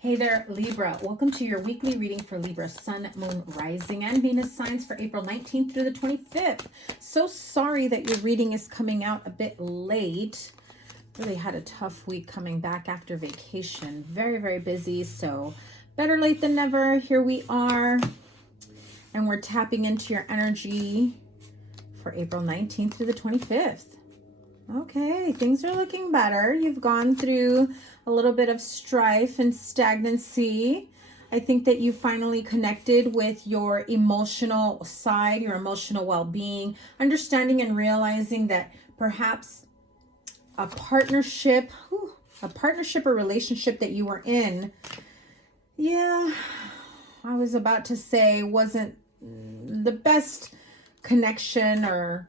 Hey there, Libra. Welcome to your weekly reading for Libra, Sun, Moon, Rising, and Venus signs for April 19th through the 25th. So sorry that your reading is coming out a bit late. Really had a tough week coming back after vacation. Very, very busy. So better late than never. Here we are. And we're tapping into your energy for April 19th through the 25th. Okay, things are looking better. You've gone through a little bit of strife and stagnancy. I think that you finally connected with your emotional side, your emotional well-being, understanding and realizing that perhaps a partnership or relationship that you were in, yeah, I was about to say wasn't the best connection or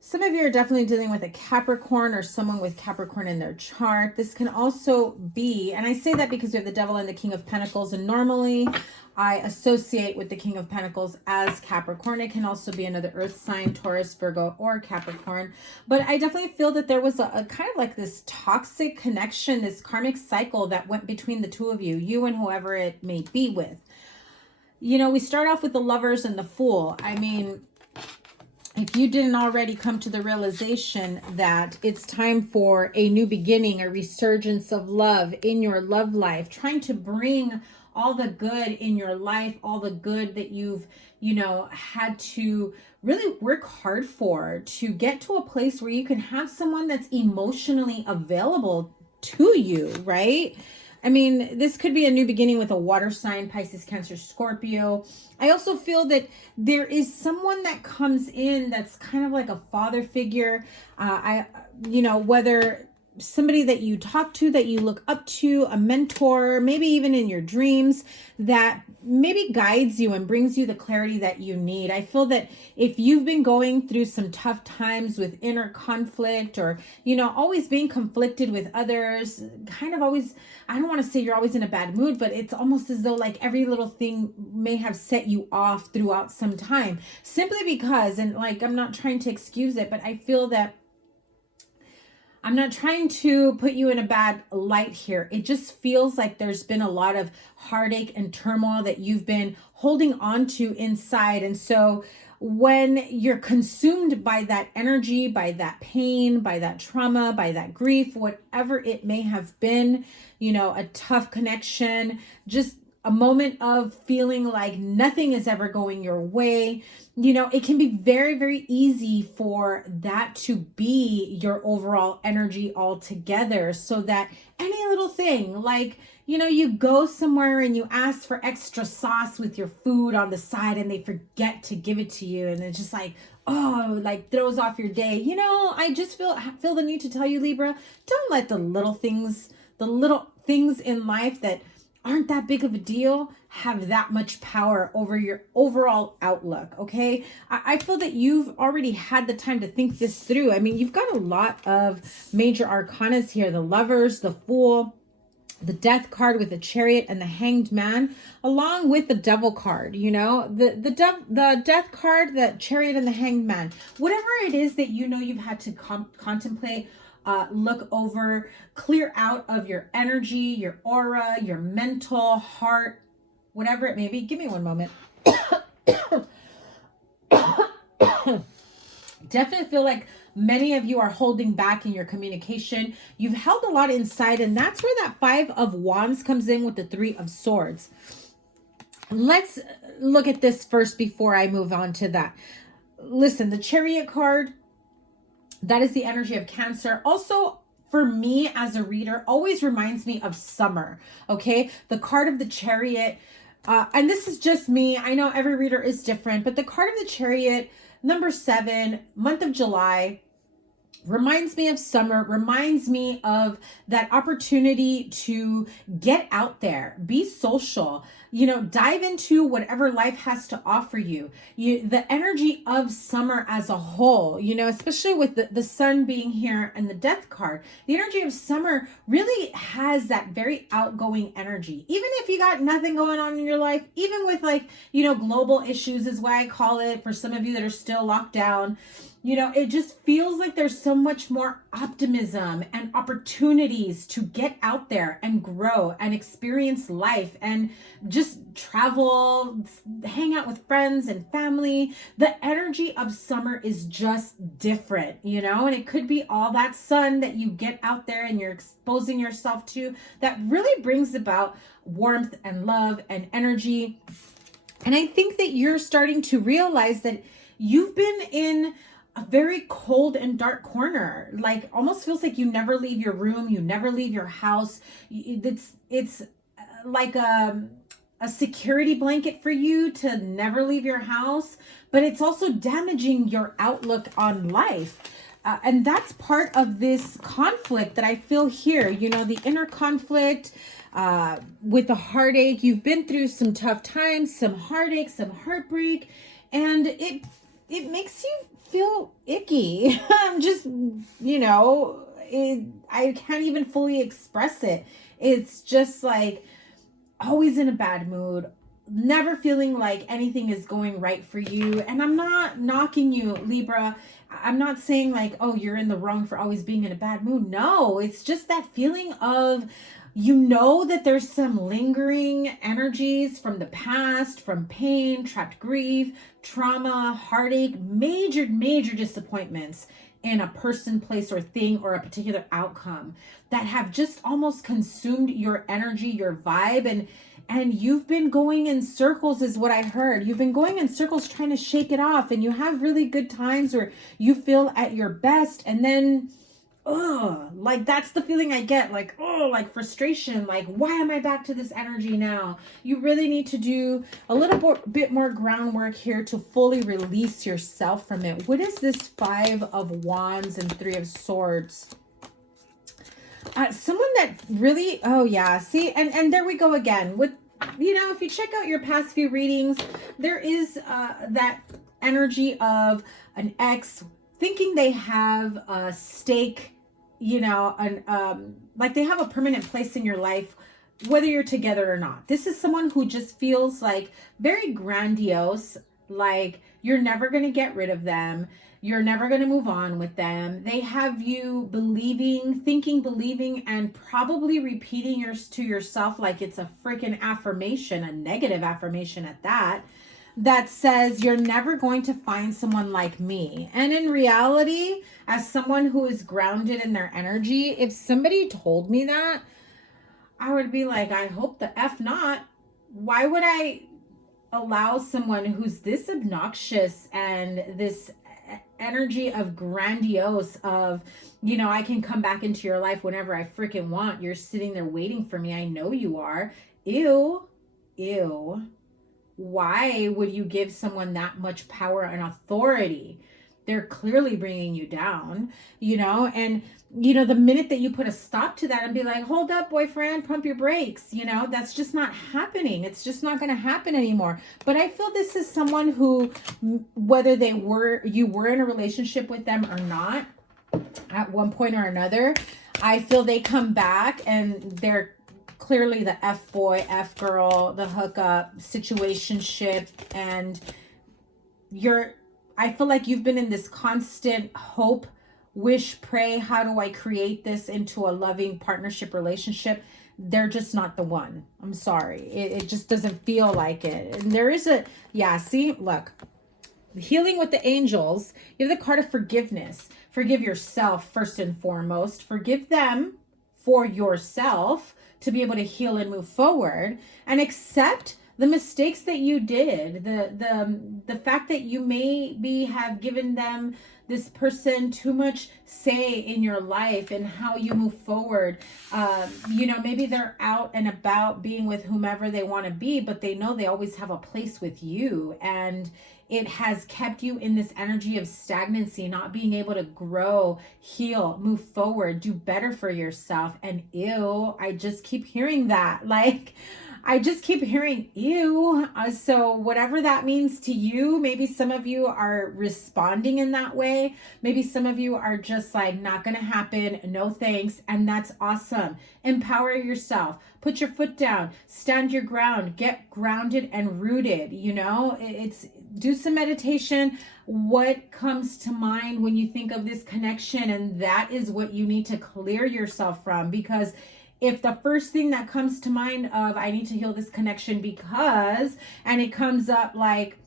some of you are definitely dealing with a Capricorn or someone with Capricorn in their chart. This can also be, and I say that because we have the Devil and the King of Pentacles, and normally I associate with the King of Pentacles as Capricorn. It can also be another earth sign, Taurus, Virgo, or Capricorn. But I definitely feel that there was a kind of like this toxic connection, this karmic cycle that went between the two of you, you and whoever it may be with. You know, we start off with the Lovers and the Fool. I mean, if you didn't already come to the realization that it's time for a new beginning, a resurgence of love in your love life, trying to bring all the good in your life, all the good that you've, had to really work hard for, to get to a place where you can have someone that's emotionally available to you, right? I mean, this could be a new beginning with a water sign, Pisces, Cancer, Scorpio. I also feel that there is someone that comes in that's kind of like a father figure. Whether somebody that you talk to, that you look up to, a mentor, maybe even in your dreams, that maybe guides you and brings you the clarity that you need. I feel that if you've been going through some tough times with inner conflict, or, always being conflicted with others, kind of always, I don't want to say you're always in a bad mood, but it's almost as though like every little thing may have set you off throughout some time, simply because, and like, I'm not trying to excuse it, but I feel that I'm not trying to put you in a bad light here. It just feels like there's been a lot of heartache and turmoil that you've been holding on to inside. And so when you're consumed by that energy, by that pain, by that trauma, by that grief, whatever it may have been, a tough connection, just a moment of feeling like nothing is ever going your way, it can be very, very easy for that to be your overall energy altogether. So that any little thing, like, you go somewhere and you ask for extra sauce with your food on the side and they forget to give it to you. And it's just like, like throws off your day. I just feel the need to tell you, Libra, don't let the little things in life that aren't that big of a deal have that much power over your overall outlook. Okay, I feel that you've already had the time to think this through. I mean, you've got a lot of major arcanas here: the Lovers, the Fool, the Death card with the Chariot, and the Hanged Man, along with the Devil card. The Death card, the Chariot, and the Hanged Man. Whatever it is that you've had to contemplate, look over, clear out of your energy, your aura, your mental, heart, whatever it may be. Give me one moment. Definitely feel like many of you are holding back in your communication. You've held a lot inside, and that's where that Five of Wands comes in with the Three of Swords. Let's look at this first before I move on to that. Listen, the Chariot card, that is the energy of Cancer. Also, for me as a reader, always reminds me of summer, okay? The card of the Chariot, and this is just me. I know every reader is different, but the card of the Chariot, number 7, month of July, reminds me of summer, reminds me of that opportunity to get out there, be social, dive into whatever life has to offer you. The energy of summer as a whole, especially with the sun being here and the Death card, the energy of summer really has that very outgoing energy. Even if you got nothing going on in your life, even with global issues is why I call it, for some of you that are still locked down, You know, it just feels like there's so much more optimism and opportunities to get out there and grow and experience life and just travel, hang out with friends and family. The energy of summer is just different, you know, and it could be all that sun that you get out there and you're exposing yourself to that really brings about warmth and love and energy. And I think that you're starting to realize that you've been in a very cold and dark corner. Like almost feels like you never leave your room, you never leave your house. It's like a security blanket for you to never leave your house, but it's also damaging your outlook on life. And that's part of this conflict that I feel here, you know, the inner conflict with the heartache. You've been through some tough times, some heartache, some heartbreak, and it makes you feel icky. I'm just, you know, I can't even fully express it. It's just like always in a bad mood, never feeling like anything is going right for you. And I'm not knocking you, Libra. I'm not saying like, oh, you're in the wrong for always being in a bad mood. No, it's just that feeling of, you know, that there's some lingering energies from the past, from pain, trapped grief, trauma, heartache, major disappointments in a person, place, or thing, or a particular outcome that have just almost consumed your energy, your vibe, and you've been going in circles is what I heard. You've been going in circles trying to shake it off, and you have really good times where you feel at your best, and then like that's the feeling I get, like, like frustration, like, why am I back to this energy now? You really need to do a little bit more groundwork here to fully release yourself from it. What is this 5 of Wands and 3 of Swords? Someone that really, oh yeah, see, and there we go again with, you know, if you check out your past few readings, there is that energy of an ex thinking they have a stake, you know, like they have a permanent place in your life, whether you're together or not. This is someone who just feels like very grandiose, like you're never going to get rid of them. You're never going to move on with them. They have you believing, thinking, believing, and probably repeating to yourself like it's a freaking affirmation, a negative affirmation at that, that says you're never going to find someone like me. And in reality, as someone who is grounded in their energy, if somebody told me that, I would be like, I hope the F not. Why would I allow someone who's this obnoxious and this energy of grandiose of, you know, I can come back into your life whenever I freaking want. You're sitting there waiting for me. I know you are. Ew. Why would you give someone that much power and authority? They're clearly bringing you down, you know, and, you know, the minute that you put a stop to that and be like, hold up, boyfriend, pump your brakes, you know, that's just not happening. It's just not going to happen anymore. But I feel this is someone who, whether you were in a relationship with them or not, at one point or another, I feel they come back and they're clearly the F boy, F girl, the hookup, situationship, and I feel like you've been in this constant hope, wish, pray, how do I create this into a loving partnership relationship? They're just not the one. I'm sorry. It just doesn't feel like it. And there is see, look, healing with the angels, you have the card of forgiveness. Forgive yourself first and foremost. Forgive them for yourself to be able to heal and move forward, and accept the mistakes that you did, the fact that you maybe have given them, this person, too much say in your life and how you move forward. You know, maybe they're out and about being with whomever they want to be, but they know they always have a place with you, and it has kept you in this energy of stagnancy, not being able to grow, heal, move forward, do better for yourself. And ew, I just keep hearing that. Like, I just keep hearing ew. So whatever that means to you, maybe some of you are responding in that way. Maybe some of you are just like, not going to happen. No thanks. And that's awesome. Empower yourself. Put your foot down. Stand your ground. Get grounded and rooted. You know, do some meditation. What comes to mind when you think of this connection? And that is what you need to clear yourself from, because if the first thing that comes to mind of I need to heal this connection because, and it comes up like,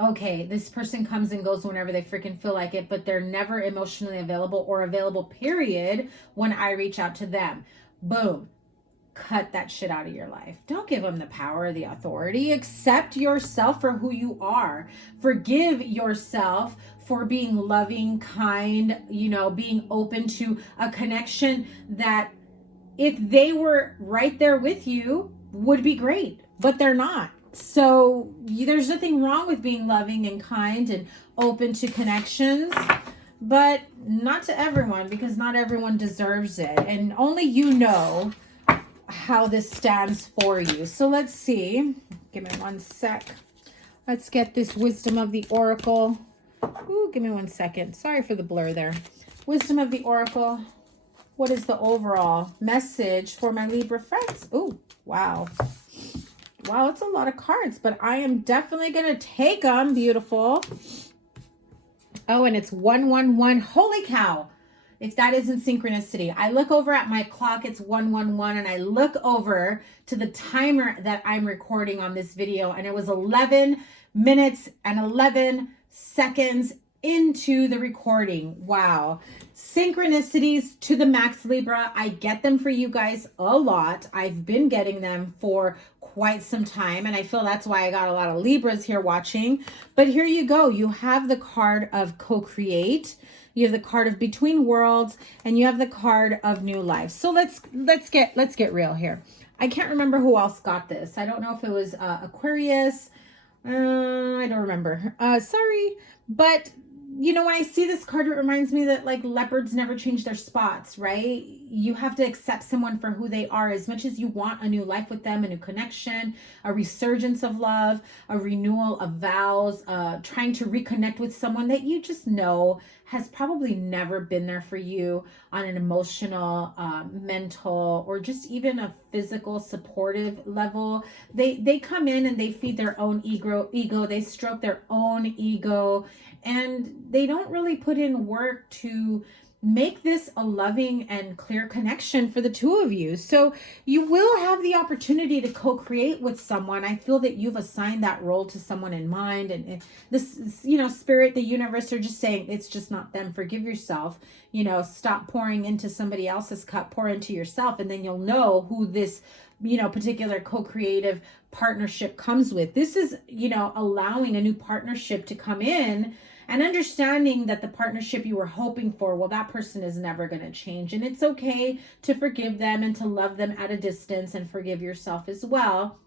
okay, this person comes and goes whenever they freaking feel like it, but they're never emotionally available or available, period, when I reach out to them. Boom. Cut that shit out of your life. Don't give them the power or the authority. Accept yourself for who you are. Forgive yourself for being loving, kind, you know, being open to a connection that if they were right there with you would be great, but they're not. So there's nothing wrong with being loving and kind and open to connections, but not to everyone, because not everyone deserves it. And only you know how this stands for you. So let's see. Give me one sec. Let's get this wisdom of the oracle. Ooh, give me 1 second. Sorry for the blur there. Wisdom of the oracle. What is the overall message for my Libra friends? Ooh, wow. Wow, it's a lot of cards, but I am definitely going to take them. Beautiful. Oh, and it's 111. Holy cow. If that isn't synchronicity. I look over at my clock, it's 111, and I look over to the timer that I'm recording on this video, and it was 11 minutes and 11 seconds into the recording. Wow. Synchronicities to the max, Libra. I get them for you guys a lot. I've been getting them for quite some time, and I feel that's why I got a lot of Libras here watching. But here you go. You have the card of co-create. You have the card of between worlds, and you have the card of new life. So let's get real here. I can't remember who else got this. I don't know if it was Aquarius. I don't remember. Sorry, but you know, when I see this card, it reminds me that like leopards never change their spots, right? You have to accept someone for who they are. As much as you want a new life with them, a new connection, a resurgence of love, a renewal of vows, trying to reconnect with someone that you just know has probably never been there for you on an emotional, mental, or just even a physical supportive level. They come in and they feed their own ego. They stroke their own ego, and they don't really put in work to make this a loving and clear connection for the two of you. So you will have the opportunity to co-create with someone. I feel that you've assigned that role to someone in mind, and this, you know, spirit, the universe are just saying it's just not them. Forgive yourself, you know, stop pouring into somebody else's cup, pour into yourself, and then you'll know who this, you know, particular co-creative partnership comes with. This is, you know, allowing a new partnership to come in and understanding that the partnership you were hoping for, well, that person is never going to change. And it's okay to forgive them and to love them at a distance and forgive yourself as well.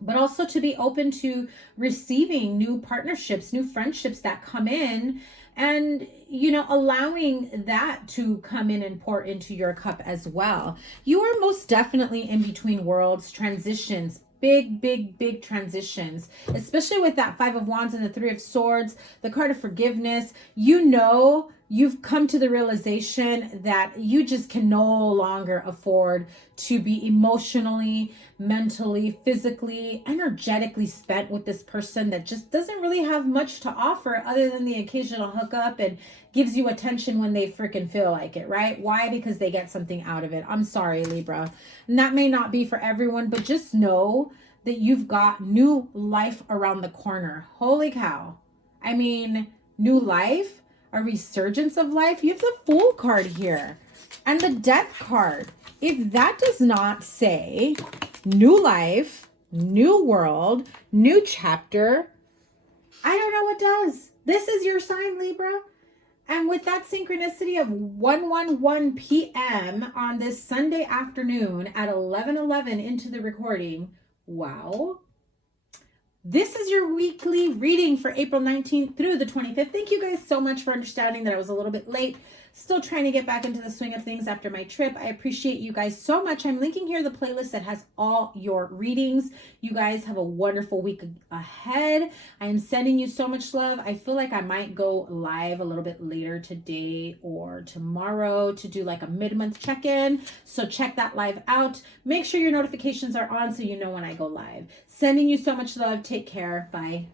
But also to be open to receiving new partnerships, new friendships that come in, and, you know, allowing that to come in and pour into your cup as well. You are most definitely in between worlds, transitions, big transitions, especially with that Five of Wands and the Three of Swords, the card of forgiveness. You know, you've come to the realization that you just can no longer afford to be emotionally, mentally, physically, energetically spent with this person that just doesn't really have much to offer other than the occasional hookup and gives you attention when they freaking feel like it, right? Why? Because they get something out of it. I'm sorry, Libra. And that may not be for everyone, but just know that you've got new life around the corner. Holy cow. I mean, new life, a resurgence of life. You have the Fool card here and the Death card. If that does not say new life, new world, new chapter, I don't know what does. This is your sign, Libra. And with that synchronicity of 1:11 p.m. on this Sunday afternoon at 11:11 into the recording, wow. This is your weekly reading for April 19th through the 25th. Thank you guys so much for understanding that I was a little bit late. Still trying to get back into the swing of things after my trip. I appreciate you guys so much. I'm linking here the playlist that has all your readings. You guys have a wonderful week ahead. I am sending you so much love. I feel like I might go live a little bit later today or tomorrow to do like a mid-month check-in. So check that live out. Make sure your notifications are on so you know when I go live. Sending you so much love. Take care. Bye.